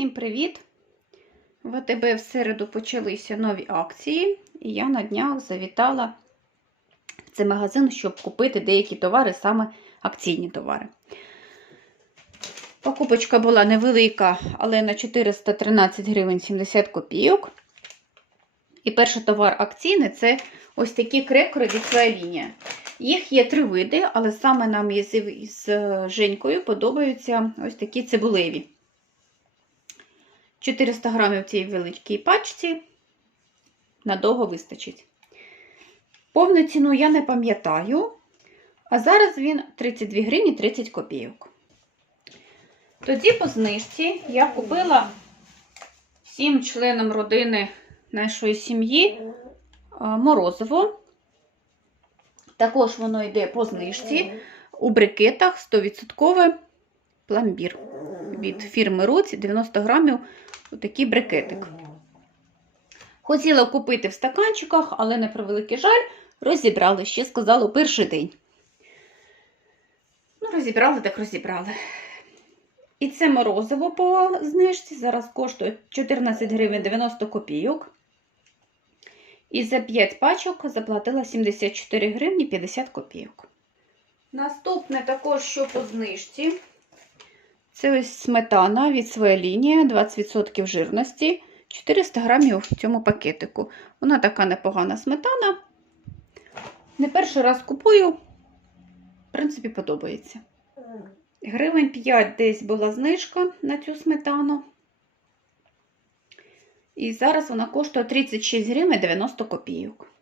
Всім привіт! В АТБ в середу почалися нові акції, і я на днях завітала в цей магазин, щоб купити деякі товари, саме акційні товари. Покупочка була невелика, але на 413 гривень 70 копійок. І перший товар акційний це ось такі крекери від своя. Їх є три види, але саме нам із Женькою подобаються ось такі цибулеві. 400 грамів цієї великій пачці надовго вистачить. Повну ціну я не пам'ятаю, а зараз він 32 гривні 30 копійок. Тоді по знижці я купила всім членам родини нашої сім'ї морозиво. Також воно йде по знижці у брикетах 100% пломбір від фірми Році 90 грамів отакий брикетик. Хотіла купити в стаканчиках, але на превеликий жаль, розібрали, ще сказала, перший день. Ну, розібрали, так розібрали. І це морозиво по знижці. Зараз коштує 14 гривень 90 копійок. І за 5 пачок заплатила 74 гривні 50 копійок. Наступне також, що по знижці. Це ось сметана від своя лінія, 20% жирності, 400 грамів в цьому пакетику. Вона така непогана сметана. Не перший раз купую, в принципі, подобається. Гривень 5 десь була знижка на цю сметану. І зараз вона коштує 36 гривень 90 копійок.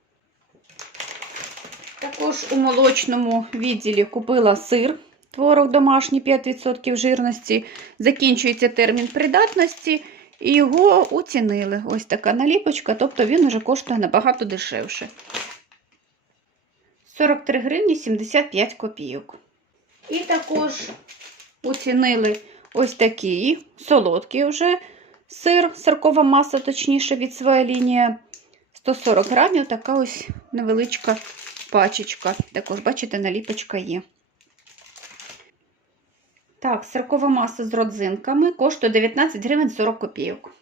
Також у молочному відділі купила сир. Творог домашній 5% жирності. Закінчується термін придатності, і його оцінили. Ось така наліпочка, тобто він вже коштує набагато дешевше. 43 гривні 75 копійок. І також оцінили ось такий солодкий вже сир, сиркова маса, точніше, від своя лінія. 140 грамів, така ось невеличка пачечка. Також, бачите, наліпочка є. Так, сиркова маса з родзинками коштує 19 гривень 40 копійок.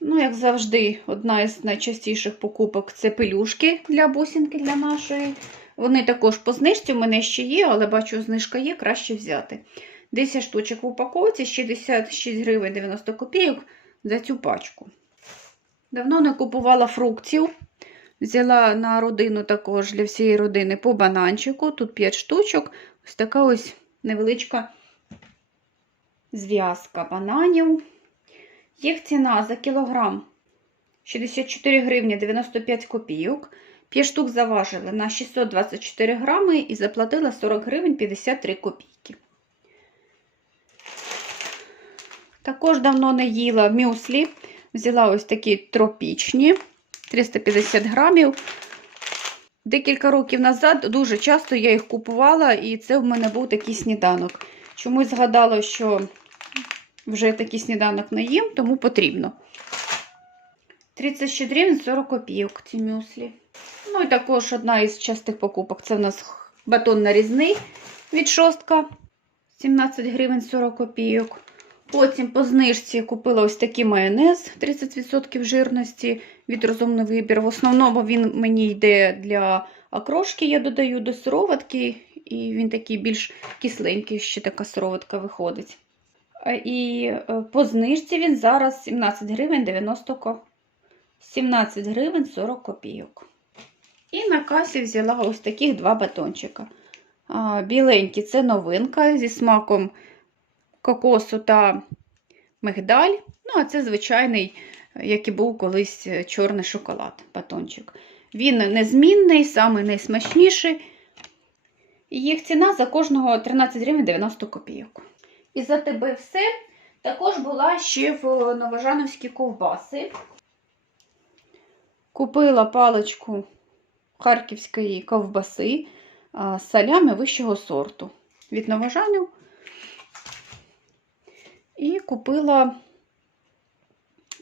Ну, як завжди, одна із найчастіших покупок це пелюшки для бусинки для нашої. Вони також по знижці в мене ще є, але бачу, знижка є, краще взяти. 10 штучок в упаковці, 66 гривень 90 копійок за цю пачку. Давно не купувала фруктів. Взяла на родину також для всієї родини по бананчику. Тут 5 штучок. Ось така ось невеличка зв'язка бананів. Їх ціна за кілограм 64 гривні 95 копійок. 5 штук заважили на 624 грами і заплатила 40 гривень 53 копійки. Також давно не їла мюслі. Взяла ось такі тропічні 350 грамів. Декілька років назад дуже часто я їх купувала, і це в мене був такий сніданок. Чомусь згадала, що вже такий сніданок не їм, тому потрібно. 36 гривень 40 копійок ці мюслі. Ну і також одна із частих покупок це в нас батон нарізний від шостка 17 гривень 40 копійок. Потім по знижці купила ось такий майонез 30% жирності від розумний вибір. В основному він мені йде для окрошки, я додаю до сироватки, і він такий більш кисленький, ще така сироватка виходить. І по знижці він зараз 17 гривень 90 ко... 17 гривень 40 копійок. І на касі взяла ось таких два батончика. Біленькі це новинка зі смаком кокосу та мигдаль. Ну, а це звичайний, як і був колись чорний шоколад батончик. Він незмінний, самий найсмачніший. Їх ціна за кожного 13 гривень 90 копійок. І за тебе все. Також була ще в Новожановські ковбаси. Купила паличку харківської ковбаси салями вищого сорту від Новожанів. І купила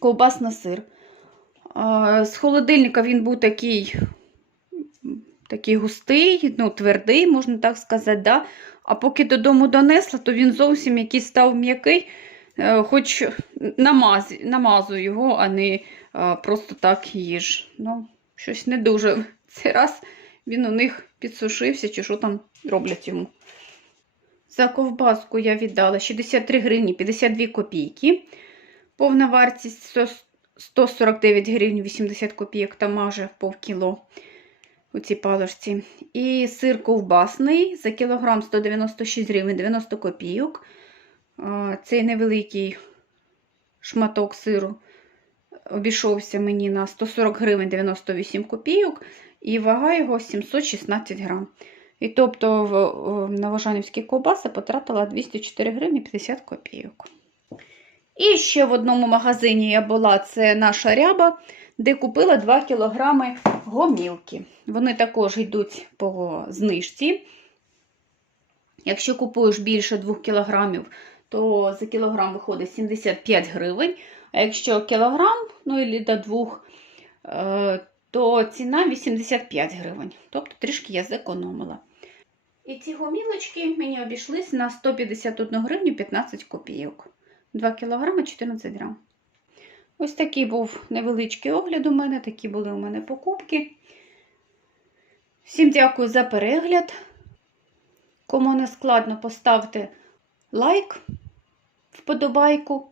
ковбас на сир. З холодильника він був такий такий густий, ну, твердий, можна так сказати. да? А поки додому донесла, то він зовсім якийсь став м'який. е, хоч намаз, намазу його, а не е, просто так їж. Ну, щось не дуже. Цей раз він у них підсушився, чи що там роблять йому. За ковбаску я віддала 63 гривні 52 копійки. Повна вартість 149 гривень 80 копійок та майже пов кіло у цій паличці. І сир ковбасний за кілограм 196 гривень 90 копійок. Цей невеликий шматок сиру обійшовся мені на 140 гривень 98 копійок, і вага його 716 грам. І тобто в новожанівські ковбаси потратила 204 гривні 50 копійок. І ще в одному магазині я була, це наша ряба, де купила 2 кілограми гомілки. Вони також йдуть по знижці. Якщо купуєш більше 2 кілограмів, то за кілограм виходить 75 гривень. А якщо кілограм, ну і до 2, е, то ціна 85 гривень. Тобто трішки я зекономила. І ці гомілочки мені обійшлись на 151 гривню 15 копійок. 2 кг 14 грам. Ось такий був невеличкий огляд у мене, такі були у мене покупки. Всім дякую за перегляд. Кому не складно, поставте лайк, вподобайку.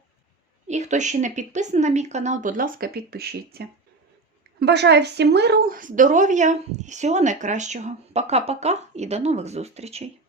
І хто ще не підписаний на мій канал, будь ласка, підпишіться. Бажаю всім миру, здоров'я і всього найкращого. Пока-пока і до нових зустрічей!